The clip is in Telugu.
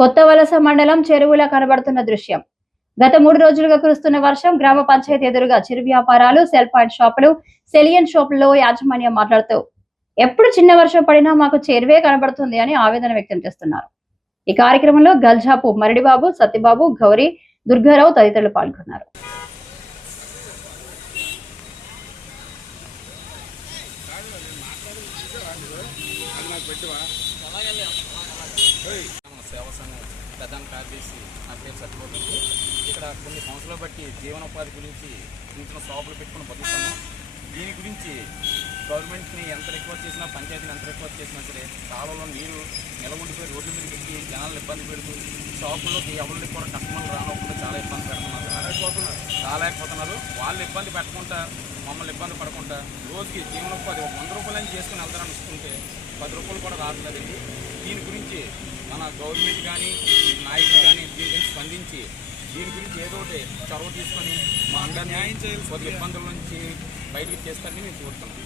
కొత్త వలస మండలం చెరువులా కనబడుతున్న దృశ్యం. గత 3 రోజులుగా కురుస్తున్న వర్షం గ్రామ పంచాయతీ ఎదురుగా చిరు వ్యాపారాలు, సెల్ పాయింట్ షాపులు, సెలియన్ షాపుల్లో యాజమాన్యం మాట్లాడుతూ ఎప్పుడు చిన్న వర్షం పడినా మాకు చెరువే కనబడుతుంది అని ఆవేదన వ్యక్తం చేస్తున్నారు. ఈ కార్యక్రమంలో గల్జాపు మరిడిబాబు, సత్యబాబు, గౌరీ, దుర్గారావు తదితరులు పాల్గొన్నారు. సేవా సంఘం ప్రధాన కార్యదర్శి నా పేరు సత్యబాబు. ఇక్కడ కొన్ని సంవత్సరాలు బట్టి జీవనోపాధి గురించి చిన్న షాపులు పెట్టుకుని బతుకుతున్నాం. దీని గురించి గవర్నమెంట్ని ఎంత రిక్వెస్ట్ చేసినా, పంచాయతీని ఎంత రిక్వెస్ట్ చేసినా సరే కాలంలో నీరు నిలబడిపోయి రోడ్ల మీద పెట్టి జనాలను ఇబ్బంది పెడుతూ షాపుల్లోకి ఎవరికి కూడా కస్టమర్లు రానకుండా చాలా ఇబ్బంది పెడుతున్నారు, రాలేకపోతున్నారు. వాళ్ళు ఇబ్బంది పెట్టకుండా మమ్మల్ని ఇబ్బంది పడకుండా రోజుకి జీవనోపాధి 100 రూపాయలని చేసుకుని వెళ్తారని వస్తుంటే 10 రూపాయలు కూడా రావట్లేదండి. దీని గురించి మన గవర్నమెంట్ కానీ నాయకులు కానీ దీని గురించి స్పందించి దీని గురించి ఏదో ఒకటి చొరవ తీసుకొని మా అందరినీ న్యాయం చేయాలి, కొద్ది ఇబ్బందుల నుంచి బయటకు చేస్తారని మేము కోరుతున్నాం.